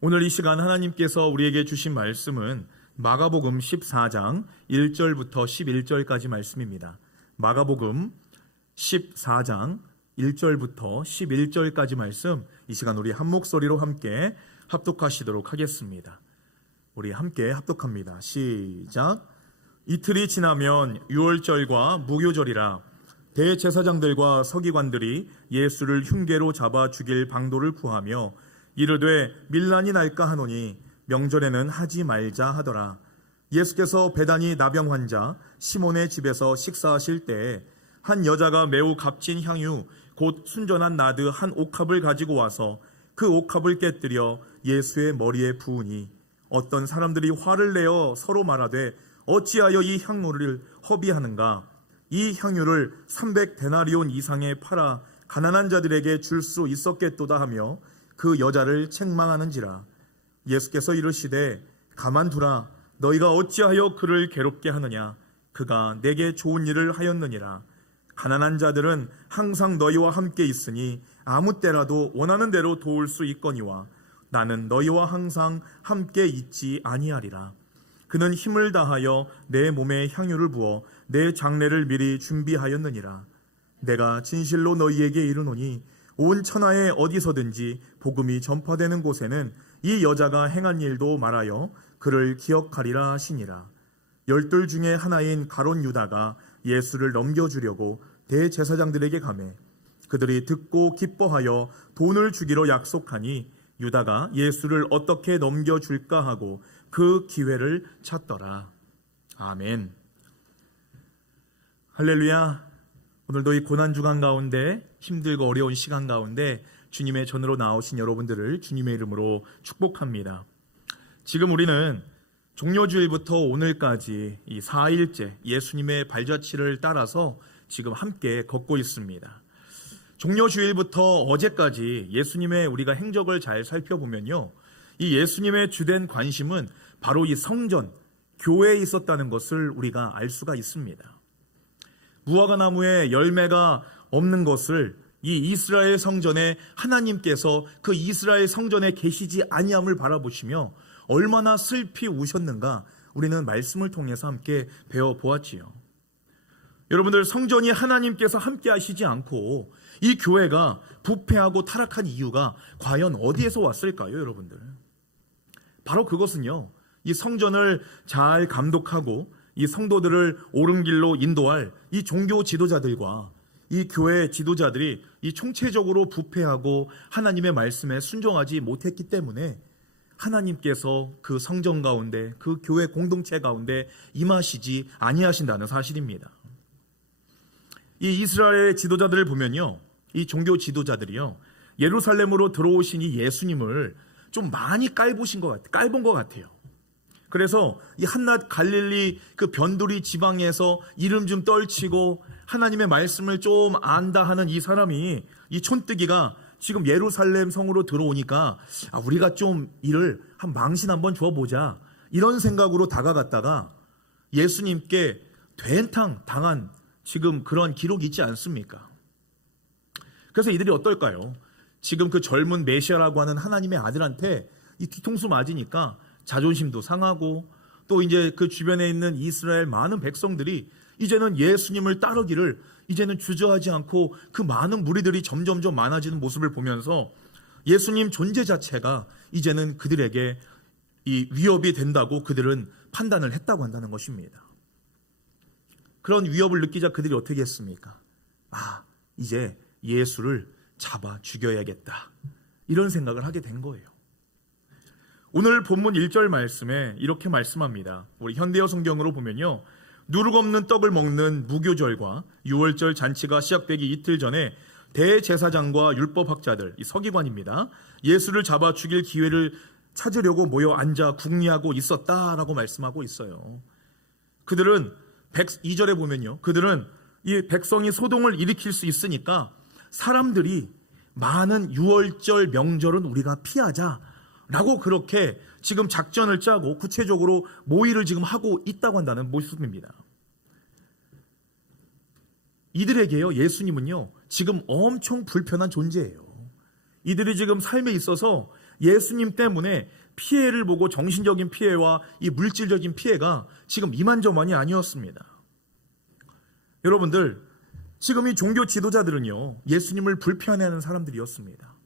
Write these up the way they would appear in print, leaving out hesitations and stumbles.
오늘 이 시간 하나님께서 우리에게 주신 말씀은 마가복음 14장 1절부터 11절까지 말씀입니다. 마가복음 14장 1절부터 11절까지 말씀, 이 시간 우리 한 목소리로 함께 합독하시도록 하겠습니다. 우리 함께 합독합니다. 시작. 이틀이 지나면 유월절과 무교절이라 대제사장들과 서기관들이 예수를 흉계로 잡아 죽일 방도를 구하며 이르되 밀란이 날까 하노니 명절에는 하지 말자 하더라. 예수께서 베다니 나병 환자 시몬의 집에서 식사하실 때에 한 여자가 매우 값진 향유 곧 순전한 나드 한 옥합을 가지고 와서 그 옥합을 깨뜨려 예수의 머리에 부으니 어떤 사람들이 화를 내어 서로 말하되 어찌하여 이 향유를 허비하는가? 이 향유를 300데나리온 이상에 팔아 가난한 자들에게 줄 수 있었겠도다 하며 그 여자를 책망하는지라. 예수께서 이르시되 가만두라. 너희가 어찌하여 그를 괴롭게 하느냐? 그가 내게 좋은 일을 하였느니라. 가난한 자들은 항상 너희와 함께 있으니 아무 때라도 원하는 대로 도울 수 있거니와 나는 너희와 항상 함께 있지 아니하리라. 그는 힘을 다하여 내 몸에 향유를 부어 내 장례를 미리 준비하였느니라. 내가 진실로 너희에게 이르노니 온 천하에 어디서든지 복음이 전파되는 곳에는 이 여자가 행한 일도 말하여 그를 기억하리라 하시니라. 12 중에 하나인 가롯 유다가 예수를 넘겨주려고 대제사장들에게 가매 그들이 듣고 기뻐하여 돈을 주기로 약속하니 유다가 예수를 어떻게 넘겨줄까 하고 그 기회를 찾더라. 아멘. 할렐루야. 오늘도 이 고난주간 가운데 힘들고 어려운 시간 가운데 주님의 전으로 나오신 여러분들을 주님의 이름으로 축복합니다. 지금 우리는 종려주일부터 오늘까지 이 4일째 예수님의 발자취를 따라서 지금 함께 걷고 있습니다. 종려주일부터 어제까지 예수님의 우리가 행적을 잘 살펴보면요, 이 예수님의 주된 관심은 바로 이 성전, 교회에 있었다는 것을 우리가 알 수가 있습니다. 무화과 나무에 열매가 없는 것을 이 이스라엘 성전에 하나님께서 그 이스라엘 성전에 계시지 아니함을 바라보시며 얼마나 슬피 우셨는가 우리는 말씀을 통해서 함께 배워보았지요. 여러분들, 성전이 하나님께서 함께 하시지 않고 이 교회가 부패하고 타락한 이유가 과연 어디에서 왔을까요, 여러분들? 바로 그것은요, 이 성전을 잘 감독하고 이 성도들을 옳은 길로 인도할 이 종교 지도자들과 이 교회 지도자들이 이 총체적으로 부패하고 하나님의 말씀에 순종하지 못했기 때문에 하나님께서 그 성전 가운데, 그 교회 공동체 가운데 임하시지 아니하신다는 사실입니다. 이 이스라엘 지도자들을 보면요, 이 종교 지도자들이요, 예루살렘으로 들어오신 이 예수님을 좀 많이 깔본 것 같아요. 그래서 이 한낱 갈릴리 그 변두리 지방에서 이름 좀 떨치고 하나님의 말씀을 좀 안다 하는 이 사람이, 이 촌뜨기가 지금 예루살렘 성으로 들어오니까 우리가 좀 이를 한 망신 한번 줘보자, 이런 생각으로 다가갔다가 예수님께 된탕 당한 지금 그런 기록이 있지 않습니까? 그래서 이들이 어떨까요? 지금 그 젊은 메시아라고 하는 하나님의 아들한테 이 뒤통수 맞으니까 자존심도 상하고, 또 이제 그 주변에 있는 이스라엘 많은 백성들이 이제는 예수님을 따르기를 이제는 주저하지 않고 그 많은 무리들이 점점점 많아지는 모습을 보면서 예수님 존재 자체가 이제는 그들에게 이 위협이 된다고 그들은 판단을 했다고 한다는 것입니다. 그런 위협을 느끼자 그들이 어떻게 했습니까? 이제 예수를 잡아 죽여야겠다, 이런 생각을 하게 된 거예요. 오늘 본문 1절 말씀에 이렇게 말씀합니다. 우리 현대어 성경으로 보면요, 누룩 없는 떡을 먹는 무교절과 유월절 잔치가 시작되기 이틀 전에 대제사장과 율법학자들, 이 서기관입니다, 예수를 잡아 죽일 기회를 찾으려고 모여 앉아 궁리하고 있었다라고 말씀하고 있어요. 그들은 2절에 보면요, 그들은 이 백성이 소동을 일으킬 수 있으니까 사람들이 많은 유월절 명절은 우리가 피하자라고 그렇게 지금 작전을 짜고 구체적으로 모의를 지금 하고 있다고 한다는 모습입니다. 이들에게요, 예수님은요 지금 엄청 불편한 존재예요. 이들이 지금 삶에 있어서 예수님 때문에 피해를 보고 정신적인 피해와 이 물질적인 피해가 지금 이만저만이 아니었습니다. 여러분들, 지금 이 종교 지도자들은요, 예수님을 불편해하는 사람들이었습니다.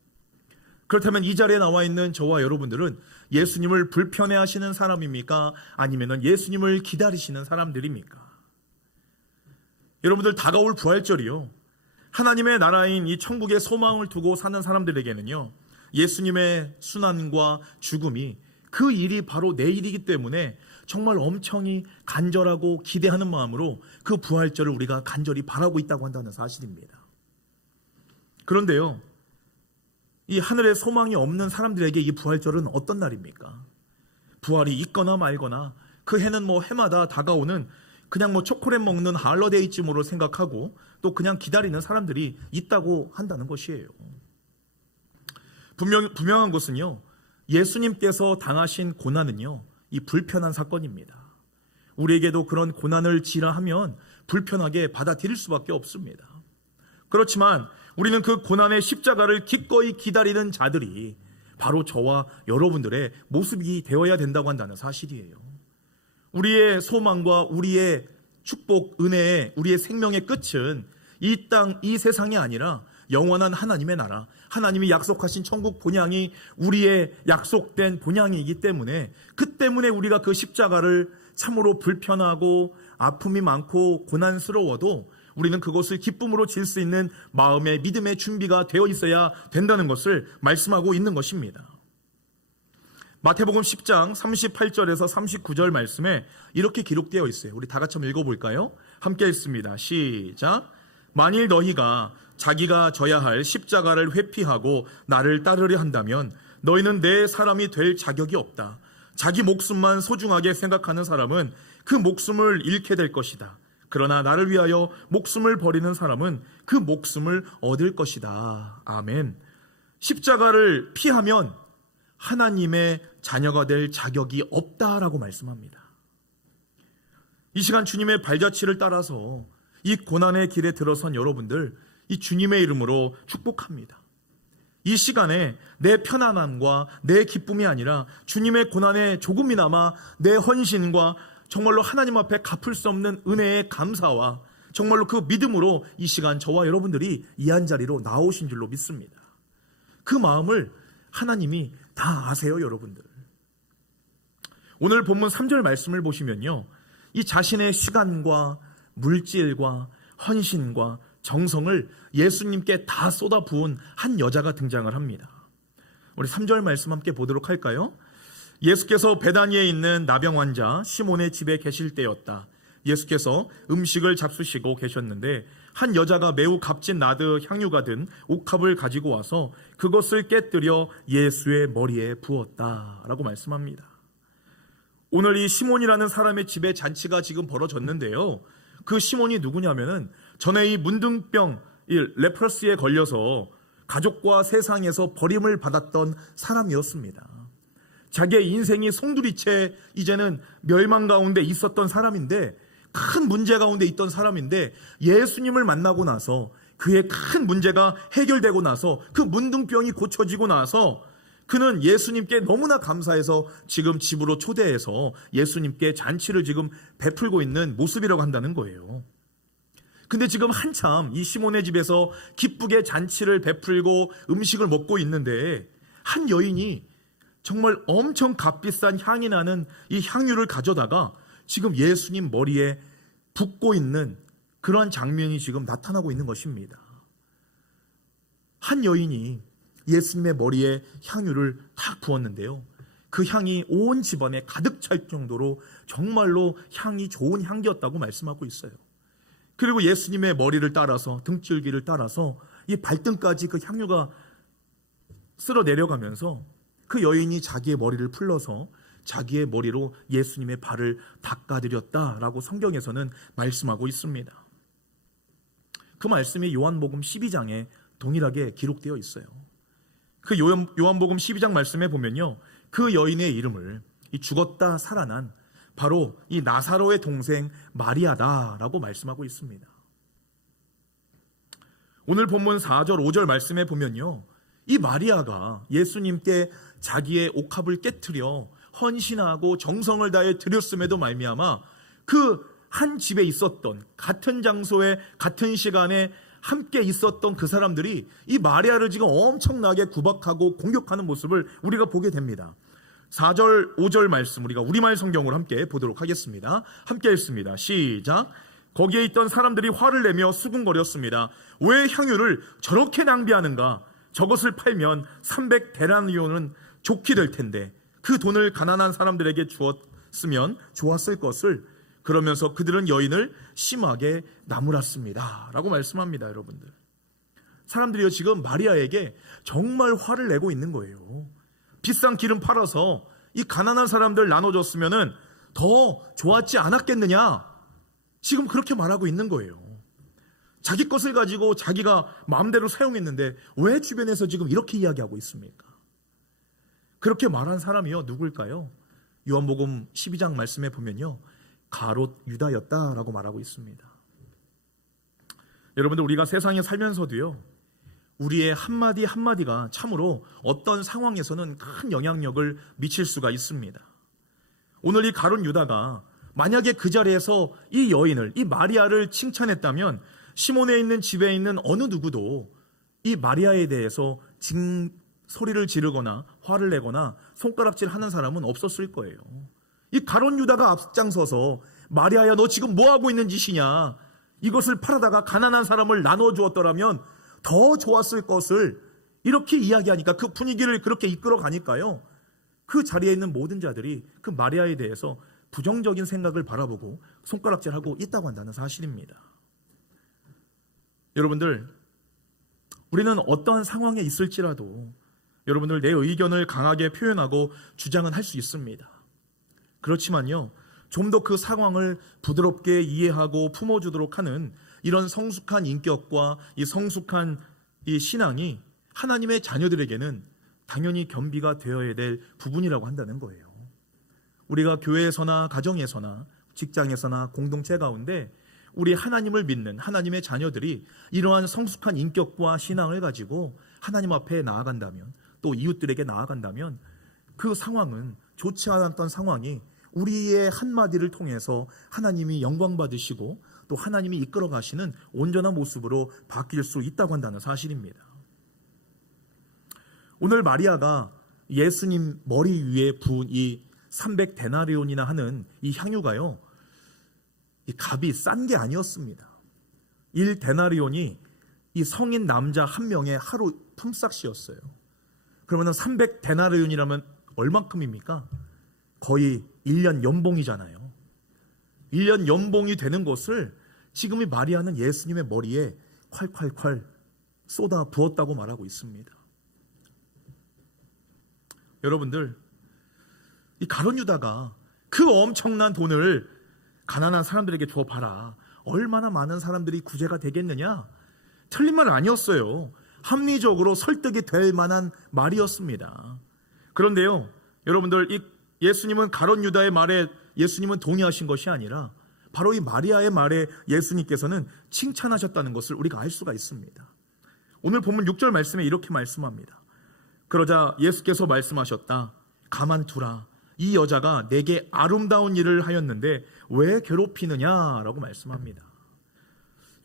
그렇다면 이 자리에 나와 있는 저와 여러분들은 예수님을 불편해하시는 사람입니까? 아니면 예수님을 기다리시는 사람들입니까? 여러분들, 다가올 부활절이요, 하나님의 나라인 이 천국의 소망을 두고 사는 사람들에게는요, 예수님의 순환과 죽음이 그 일이 바로 내일이기 때문에 정말 엄청히 간절하고 기대하는 마음으로 그 부활절을 우리가 간절히 바라고 있다고 한다는 사실입니다. 그런데요, 이 하늘에 소망이 없는 사람들에게 이 부활절은 어떤 날입니까? 부활이 있거나 말거나 그 해는 해마다 다가오는 그냥 초콜릿 먹는 할러데이쯤으로 생각하고 또 그냥 기다리는 사람들이 있다고 한다는 것이에요. 분명한 것은요, 예수님께서 당하신 고난은요, 이 불편한 사건입니다. 우리에게도 그런 고난을 지라하면 불편하게 받아들일 수밖에 없습니다. 그렇지만 우리는 그 고난의 십자가를 기꺼이 기다리는 자들이 바로 저와 여러분들의 모습이 되어야 된다고 한다는 사실이에요. 우리의 소망과 우리의 축복, 은혜의 우리의 생명의 끝은 이 땅, 이 세상이 아니라 영원한 하나님의 나라, 하나님이 약속하신 천국 본향이 우리의 약속된 본향이기 때문에 그 때문에 우리가 그 십자가를 참으로 불편하고 아픔이 많고 고난스러워도 우리는 그것을 기쁨으로 질 수 있는 마음의 믿음의 준비가 되어 있어야 된다는 것을 말씀하고 있는 것입니다. 마태복음 10장 38절에서 39절 말씀에 이렇게 기록되어 있어요. 우리 다 같이 한번 읽어볼까요? 함께 읽습니다. 시작. 만일 너희가 자기가 져야 할 십자가를 회피하고 나를 따르려 한다면 너희는 내 사람이 될 자격이 없다. 자기 목숨만 소중하게 생각하는 사람은 그 목숨을 잃게 될 것이다. 그러나 나를 위하여 목숨을 버리는 사람은 그 목숨을 얻을 것이다. 아멘. 십자가를 피하면 하나님의 자녀가 될 자격이 없다라고 말씀합니다. 이 시간 주님의 발자취를 따라서 이 고난의 길에 들어선 여러분들, 이 주님의 이름으로 축복합니다. 이 시간에 내 편안함과 내 기쁨이 아니라 주님의 고난에 조금이나마 내 헌신과 정말로 하나님 앞에 갚을 수 없는 은혜의 감사와 정말로 그 믿음으로 이 시간 저와 여러분들이 이 한자리로 나오신 줄로 믿습니다. 그 마음을 하나님이 다 아세요, 여러분들. 오늘 본문 3절 말씀을 보시면요, 이 자신의 시간과 물질과 헌신과 정성을 예수님께 다 쏟아부은 한 여자가 등장을 합니다. 우리 3절 말씀 함께 보도록 할까요? 예수께서 베다니에 있는 나병 환자 시몬의 집에 계실 때였다. 예수께서 음식을 잡수시고 계셨는데 한 여자가 매우 값진 나드 향유가 든 옥합을 가지고 와서 그것을 깨뜨려 예수의 머리에 부었다라고 말씀합니다. 오늘 이 시몬이라는 사람의 집에 잔치가 지금 벌어졌는데요, 그 시몬이 누구냐면은 전에 이 문둥병, 이 레프러시에 걸려서 가족과 세상에서 버림을 받았던 사람이었습니다. 자기의 인생이 송두리째 이제는 멸망 가운데 있었던 사람인데, 큰 문제 가운데 있던 사람인데, 예수님을 만나고 나서 그의 큰 문제가 해결되고 나서 그 문둥병이 고쳐지고 나서 그는 예수님께 너무나 감사해서 지금 집으로 초대해서 예수님께 잔치를 지금 베풀고 있는 모습이라고 한다는 거예요. 근데 지금 한참 이 시몬의 집에서 기쁘게 잔치를 베풀고 음식을 먹고 있는데 한 여인이 정말 엄청 값비싼 향이 나는 이 향유를 가져다가 지금 예수님 머리에 붓고 있는 그러한 장면이 지금 나타나고 있는 것입니다. 한 여인이 예수님의 머리에 향유를 탁 부었는데요, 그 향이 온 집안에 가득 찰 정도로 정말로 향이 좋은 향기였다고 말씀하고 있어요. 그리고 예수님의 머리를 따라서, 등줄기를 따라서 이 발등까지 그 향유가 쓸어 내려가면서 그 여인이 자기의 머리를 풀러서 자기의 머리로 예수님의 발을 닦아드렸다라고 성경에서는 말씀하고 있습니다. 그 말씀이 요한복음 12장에 동일하게 기록되어 있어요. 그 요한복음 12장 말씀에 보면요, 그 여인의 이름을 이 죽었다 살아난 바로 이 나사로의 동생 마리아다라고 말씀하고 있습니다. 오늘 본문 4절 5절 말씀에 보면요, 이 마리아가 예수님께 자기의 옥합을 깨트려 헌신하고 정성을 다해 드렸음에도 말미암아 그 한 집에 있었던, 같은 장소에 같은 시간에 함께 있었던 그 사람들이 이 마리아를 지금 엄청나게 구박하고 공격하는 모습을 우리가 보게 됩니다. 4절 5절 말씀 우리가 우리말 성경으로 함께 보도록 하겠습니다. 함께 읽습니다. 시작. 거기에 있던 사람들이 화를 내며 수군거렸습니다. 왜 향유를 저렇게 낭비하는가? 저것을 팔면 300데나리온은 좋게 될 텐데 그 돈을 가난한 사람들에게 주었으면 좋았을 것을. 그러면서 그들은 여인을 심하게 나무랐습니다 라고 말씀합니다. 여러분들, 사람들이요 지금 마리아에게 정말 화를 내고 있는 거예요. 비싼 기름 팔아서 이 가난한 사람들 나눠줬으면 더 좋았지 않았겠느냐, 지금 그렇게 말하고 있는 거예요. 자기 것을 가지고 자기가 마음대로 사용했는데 왜 주변에서 지금 이렇게 이야기하고 있습니까? 그렇게 말한 사람이요 누굴까요? 요한복음 12장 말씀에 보면요 가롯 유다였다라고 말하고 있습니다. 여러분들, 우리가 세상에 살면서도요 우리의 한마디 한마디가 참으로 어떤 상황에서는 큰 영향력을 미칠 수가 있습니다. 오늘 이 가롯 유다가 만약에 그 자리에서 이 여인을, 이 마리아를 칭찬했다면 시몬에 있는 집에 있는 어느 누구도 이 마리아에 대해서 소리를 지르거나 화를 내거나 손가락질하는 사람은 없었을 거예요. 이 가롯 유다가 앞장서서 마리아야 너 지금 뭐하고 있는 짓이냐, 이것을 팔아다가 가난한 사람을 나눠주었더라면 더 좋았을 것을, 이렇게 이야기하니까 그 분위기를 그렇게 이끌어 가니까요 그 자리에 있는 모든 자들이 그 마리아에 대해서 부정적인 생각을 바라보고 손가락질하고 있다고 한다는 사실입니다. 여러분들, 우리는 어떠한 상황에 있을지라도 여러분들 내 의견을 강하게 표현하고 주장은 할 수 있습니다. 그렇지만요 좀 더 그 상황을 부드럽게 이해하고 품어주도록 하는 이런 성숙한 인격과 이 성숙한 이 신앙이 하나님의 자녀들에게는 당연히 겸비가 되어야 될 부분이라고 한다는 거예요. 우리가 교회에서나 가정에서나 직장에서나 공동체 가운데 우리 하나님을 믿는 하나님의 자녀들이 이러한 성숙한 인격과 신앙을 가지고 하나님 앞에 나아간다면, 또 이웃들에게 나아간다면 그 상황은, 좋지 않았던 상황이 우리의 한마디를 통해서 하나님이 영광 받으시고 또 하나님이 이끌어 가시는 온전한 모습으로 바뀔 수 있다고 한다는 사실입니다. 오늘 마리아가 예수님 머리 위에 부은 이 300데나리온이나 하는 이 향유가요 이 값이 싼 게 아니었습니다. 1데나리온이 이 성인 남자 한 명의 하루 품삯이었어요. 그러면 300데나리온이라면 얼만큼입니까? 거의 1년 연봉이잖아요. 1년 연봉이 되는 것을 지금 이 마리아는 예수님의 머리에 콸콸콸 쏟아 부었다고 말하고 있습니다. 여러분들, 이 가롯 유다가 그 엄청난 돈을 가난한 사람들에게 줘봐라, 얼마나 많은 사람들이 구제가 되겠느냐, 틀린 말 아니었어요. 합리적으로 설득이 될 만한 말이었습니다. 그런데요 여러분들, 이 예수님은 가롯 유다의 말에 예수님은 동의하신 것이 아니라 바로 이 마리아의 말에 예수님께서는 칭찬하셨다는 것을 우리가 알 수가 있습니다. 오늘 본문 6절 말씀에 이렇게 말씀합니다. 그러자 예수께서 말씀하셨다. 가만두라. 이 여자가 내게 아름다운 일을 하였는데 왜 괴롭히느냐라고 말씀합니다.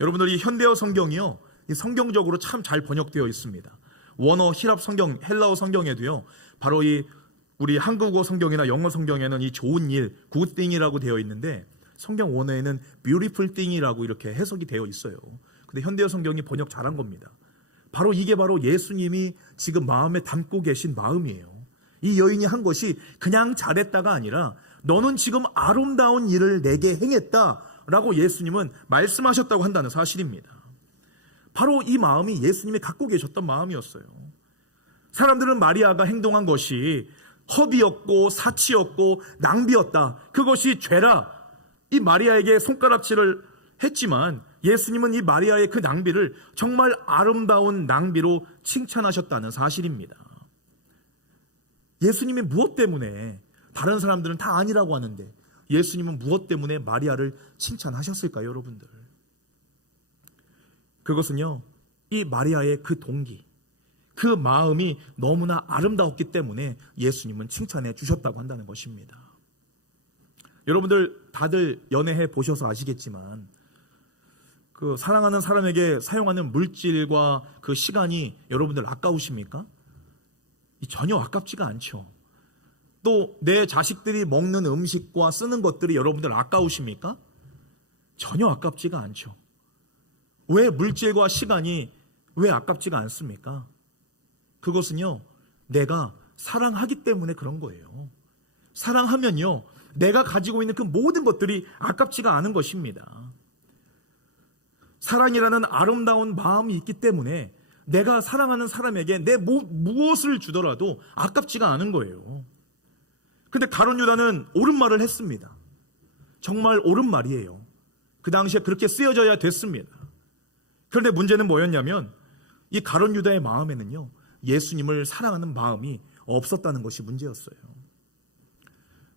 여러분들, 이 현대어 성경이요 이 성경적으로 참 잘 번역되어 있습니다. 원어 히랍 성경, 헬라어 성경에도요 바로 이 우리 한국어 성경이나 영어 성경에는 이 좋은 일, good thing이라고 되어 있는데 성경 원어에는 beautiful thing이라고 이렇게 해석이 되어 있어요. 근데 현대어 성경이 번역 잘한 겁니다. 바로 이게 바로 예수님이 지금 마음에 담고 계신 마음이에요. 이 여인이 한 것이 그냥 잘했다가 아니라 너는 지금 아름다운 일을 내게 행했다라고 예수님은 말씀하셨다고 한다는 사실입니다. 바로 이 마음이 예수님이 갖고 계셨던 마음이었어요. 사람들은 마리아가 행동한 것이 허비였고 사치였고 낭비였다, 그것이 죄라, 이 마리아에게 손가락질을 했지만 예수님은 이 마리아의 그 낭비를 정말 아름다운 낭비로 칭찬하셨다는 사실입니다. 예수님이 무엇 때문에, 다른 사람들은 다 아니라고 하는데 예수님은 무엇 때문에 마리아를 칭찬하셨을까요, 여러분들? 그것은요 이 마리아의 그 동기, 그 마음이 너무나 아름다웠기 때문에 예수님은 칭찬해 주셨다고 한다는 것입니다. 여러분들 다들 연애해 보셔서 아시겠지만 그 사랑하는 사람에게 사용하는 물질과 그 시간이 여러분들 아까우십니까? 전혀 아깝지가 않죠. 또 내 자식들이 먹는 음식과 쓰는 것들이 여러분들 아까우십니까? 전혀 아깝지가 않죠. 왜 물질과 시간이 왜 아깝지가 않습니까? 그것은요, 내가 사랑하기 때문에 그런 거예요. 사랑하면요, 내가 가지고 있는 그 모든 것들이 아깝지가 않은 것입니다. 사랑이라는 아름다운 마음이 있기 때문에 내가 사랑하는 사람에게 내 무엇을 주더라도 아깝지가 않은 거예요. 근데 가룟 유다는 옳은 말을 했습니다. 정말 옳은 말이에요. 그 당시에 그렇게 쓰여져야 됐습니다. 그런데 문제는 뭐였냐면 이 가룟 유다의 마음에는요, 예수님을 사랑하는 마음이 없었다는 것이 문제였어요.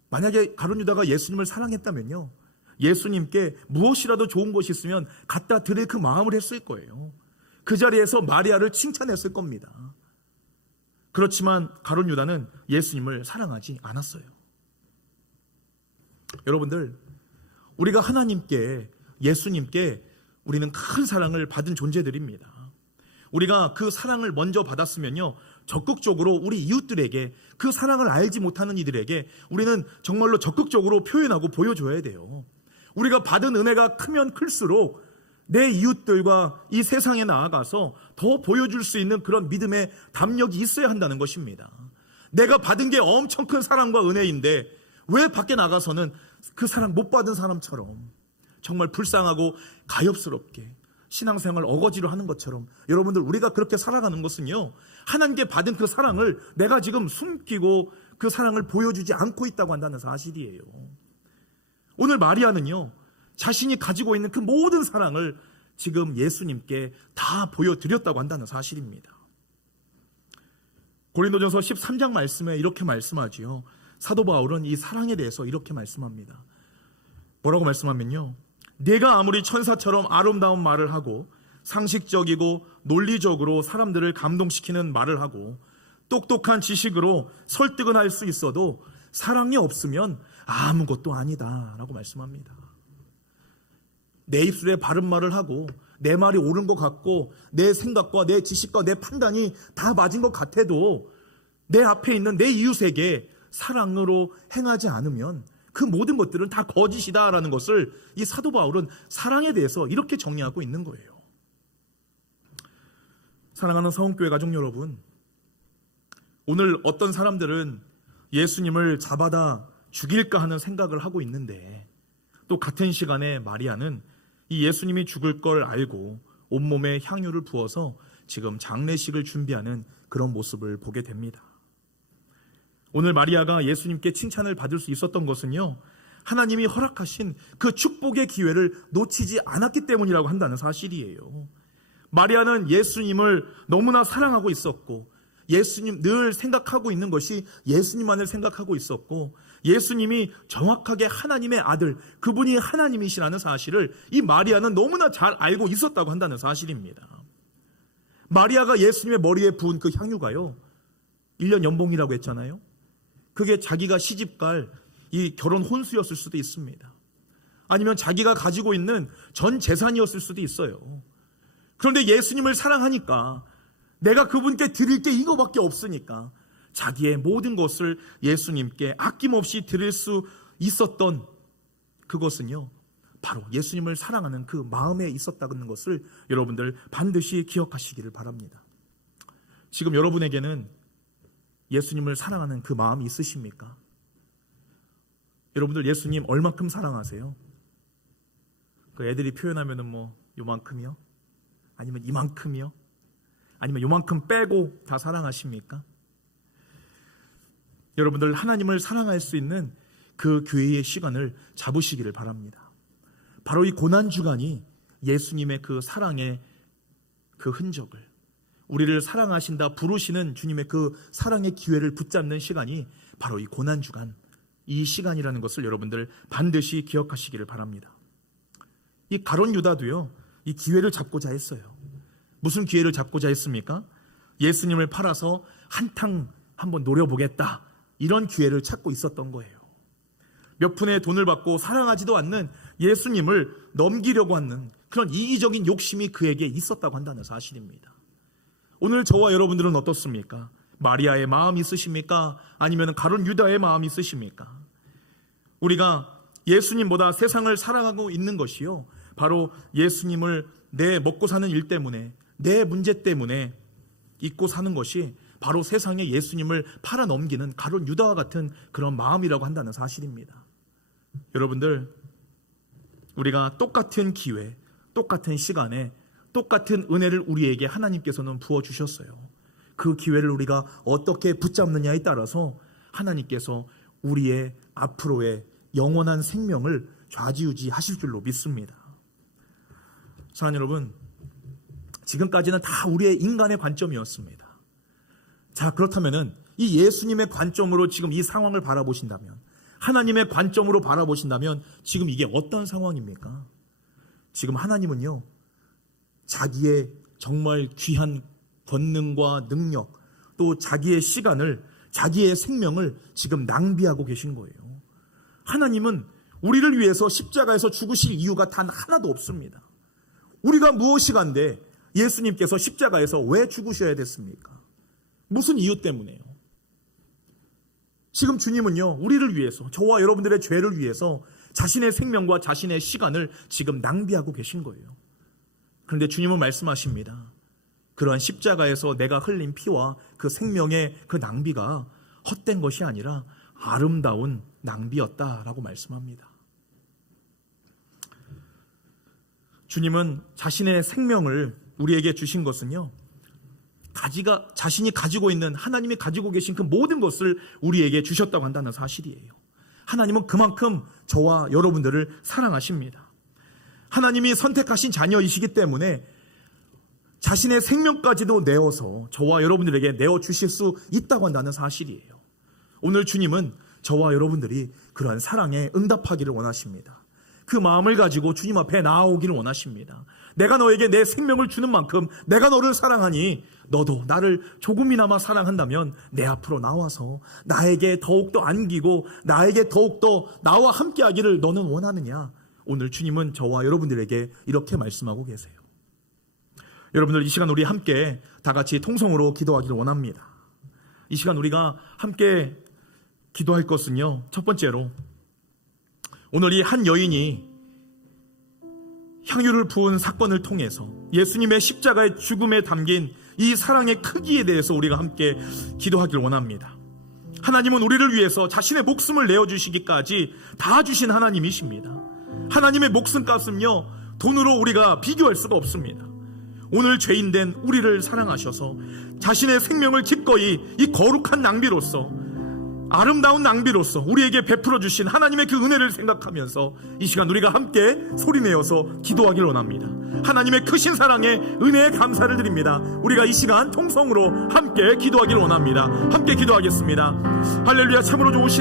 만약에 가룟 유다가 예수님을 사랑했다면요, 예수님께 무엇이라도 좋은 것이 있으면 갖다 드릴 그 마음을 했을 거예요. 그 자리에서 마리아를 칭찬했을 겁니다. 그렇지만 가룟 유다는 예수님을 사랑하지 않았어요. 여러분들, 우리가 하나님께, 예수님께 우리는 큰 사랑을 받은 존재들입니다. 우리가 그 사랑을 먼저 받았으면요, 적극적으로 우리 이웃들에게, 그 사랑을 알지 못하는 이들에게 우리는 정말로 적극적으로 표현하고 보여줘야 돼요. 우리가 받은 은혜가 크면 클수록 내 이웃들과 이 세상에 나아가서 더 보여줄 수 있는 그런 믿음의 담력이 있어야 한다는 것입니다. 내가 받은 게 엄청 큰 사랑과 은혜인데 왜 밖에 나가서는 그 사랑 못 받은 사람처럼 정말 불쌍하고 가엾스럽게 신앙생활 어거지로 하는 것처럼, 여러분들 우리가 그렇게 살아가는 것은요, 하나님께 받은 그 사랑을 내가 지금 숨기고 그 사랑을 보여주지 않고 있다고 한다는 사실이에요. 오늘 마리아는요, 자신이 가지고 있는 그 모든 사랑을 지금 예수님께 다 보여드렸다고 한다는 사실입니다. 고린도전서 13장 말씀에 이렇게 말씀하지요. 사도 바울은 이 사랑에 대해서 이렇게 말씀합니다. 뭐라고 말씀하면요, 내가 아무리 천사처럼 아름다운 말을 하고 상식적이고 논리적으로 사람들을 감동시키는 말을 하고 똑똑한 지식으로 설득은 할 수 있어도 사랑이 없으면 아무것도 아니다 라고 말씀합니다. 내 입술에 바른 말을 하고 내 말이 옳은 것 같고 내 생각과 내 지식과 내 판단이 다 맞은 것 같아도 내 앞에 있는 내 이웃에게 사랑으로 행하지 않으면 그 모든 것들은 다 거짓이다라는 것을 이 사도 바울은 사랑에 대해서 이렇게 정리하고 있는 거예요. 사랑하는 서원교회 가족 여러분, 오늘 어떤 사람들은 예수님을 잡아다 죽일까 하는 생각을 하고 있는데, 또 같은 시간에 마리아는 이 예수님이 죽을 걸 알고 온몸에 향유를 부어서 지금 장례식을 준비하는 그런 모습을 보게 됩니다. 오늘 마리아가 예수님께 칭찬을 받을 수 있었던 것은요, 하나님이 허락하신 그 축복의 기회를 놓치지 않았기 때문이라고 한다는 사실이에요. 마리아는 예수님을 너무나 사랑하고 있었고, 예수님 늘 생각하고 있는 것이 예수님만을 생각하고 있었고, 예수님이 정확하게 하나님의 아들, 그분이 하나님이시라는 사실을 이 마리아는 너무나 잘 알고 있었다고 한다는 사실입니다. 마리아가 예수님의 머리에 부은 그 향유가요, 1년 연봉이라고 했잖아요. 그게 자기가 시집갈 이 결혼 혼수였을 수도 있습니다. 아니면 자기가 가지고 있는 전 재산이었을 수도 있어요. 그런데 예수님을 사랑하니까, 내가 그분께 드릴 게 이거밖에 없으니까 자기의 모든 것을 예수님께 아낌없이 드릴 수 있었던 그것은요, 바로 예수님을 사랑하는 그 마음에 있었다는 것을 여러분들 반드시 기억하시기를 바랍니다. 지금 여러분에게는 예수님을 사랑하는 그 마음이 있으십니까? 여러분들 예수님 얼만큼 사랑하세요? 그 애들이 표현하면은 뭐 요만큼이요? 아니면 이만큼이요? 아니면 요만큼 빼고 다 사랑하십니까? 여러분들 하나님을 사랑할 수 있는 그 교회의 시간을 잡으시기를 바랍니다. 바로 이 고난주간이 예수님의 그 사랑의 그 흔적을, 우리를 사랑하신다 부르시는 주님의 그 사랑의 기회를 붙잡는 시간이 바로 이 고난주간, 이 시간이라는 것을 여러분들 반드시 기억하시기를 바랍니다. 이 가룟 유다도요, 이 기회를 잡고자 했어요. 무슨 기회를 잡고자 했습니까? 예수님을 팔아서 한탕 한번 노려보겠다, 이런 기회를 찾고 있었던 거예요. 몇 푼의 돈을 받고 사랑하지도 않는 예수님을 넘기려고 하는 그런 이기적인 욕심이 그에게 있었다고 한다는 사실입니다. 오늘 저와 여러분들은 어떻습니까? 마리아의 마음이 있으십니까? 아니면 가룟 유다의 마음이 있으십니까? 우리가 예수님보다 세상을 사랑하고 있는 것이요, 바로 예수님을 내 먹고 사는 일 때문에, 내 문제 때문에 잊고 사는 것이 바로 세상에 예수님을 팔아넘기는 가룟 유다와 같은 그런 마음이라고 한다는 사실입니다. 여러분들, 우리가 똑같은 기회, 똑같은 시간에 똑같은 은혜를 우리에게 하나님께서는 부어주셨어요. 그 기회를 우리가 어떻게 붙잡느냐에 따라서 하나님께서 우리의 앞으로의 영원한 생명을 좌지우지 하실 줄로 믿습니다. 사랑하는 여러분, 지금까지는 다 우리의 인간의 관점이었습니다. 자, 그렇다면은 이 예수님의 관점으로 지금 이 상황을 바라보신다면, 하나님의 관점으로 바라보신다면 지금 이게 어떤 상황입니까? 지금 하나님은요, 자기의 정말 귀한 권능과 능력, 또 자기의 시간을, 자기의 생명을 지금 낭비하고 계신 거예요. 하나님은 우리를 위해서 십자가에서 죽으실 이유가 단 하나도 없습니다. 우리가 무엇이 간데 예수님께서 십자가에서 왜 죽으셔야 됐습니까? 무슨 이유 때문에요? 지금 주님은요, 우리를 위해서, 저와 여러분들의 죄를 위해서 자신의 생명과 자신의 시간을 지금 낭비하고 계신 거예요. 그런데 주님은 말씀하십니다. 그러한 십자가에서 내가 흘린 피와 그 생명의 그 낭비가 헛된 것이 아니라 아름다운 낭비였다라고 말씀합니다. 주님은 자신의 생명을 우리에게 주신 것은요, 자신이 가지고 있는, 하나님이 가지고 계신 그 모든 것을 우리에게 주셨다고 한다는 사실이에요. 하나님은 그만큼 저와 여러분들을 사랑하십니다. 하나님이 선택하신 자녀이시기 때문에 자신의 생명까지도 내어서 저와 여러분들에게 내어주실 수 있다고 한다는 사실이에요. 오늘 주님은 저와 여러분들이 그러한 사랑에 응답하기를 원하십니다. 그 마음을 가지고 주님 앞에 나아오기를 원하십니다. 내가 너에게 내 생명을 주는 만큼 내가 너를 사랑하니 너도 나를 조금이나마 사랑한다면 내 앞으로 나와서 나에게 더욱더 안기고 나에게 더욱더 나와 함께하기를 너는 원하느냐? 오늘 주님은 저와 여러분들에게 이렇게 말씀하고 계세요. 여러분들, 이 시간 우리 함께 다 같이 통성으로 기도하기를 원합니다. 이 시간 우리가 함께 기도할 것은요, 첫 번째로 오늘 이 한 여인이 향유를 부은 사건을 통해서 예수님의 십자가의 죽음에 담긴 이 사랑의 크기에 대해서 우리가 함께 기도하기를 원합니다. 하나님은 우리를 위해서 자신의 목숨을 내어주시기까지 다 주신 하나님이십니다. 하나님의 목숨값은요, 돈으로 우리가 비교할 수가 없습니다. 오늘 죄인된 우리를 사랑하셔서 자신의 생명을 기꺼이 이 거룩한 낭비로서, 아름다운 낭비로서 우리에게 베풀어 주신 하나님의 그 은혜를 생각하면서 이 시간 우리가 함께 소리내어서 기도하기를 원합니다. 하나님의 크신 사랑에 은혜에 감사를 드립니다. 우리가 이 시간 통성으로 함께 기도하기를 원합니다. 함께 기도하겠습니다. 할렐루야. 참으로 좋으신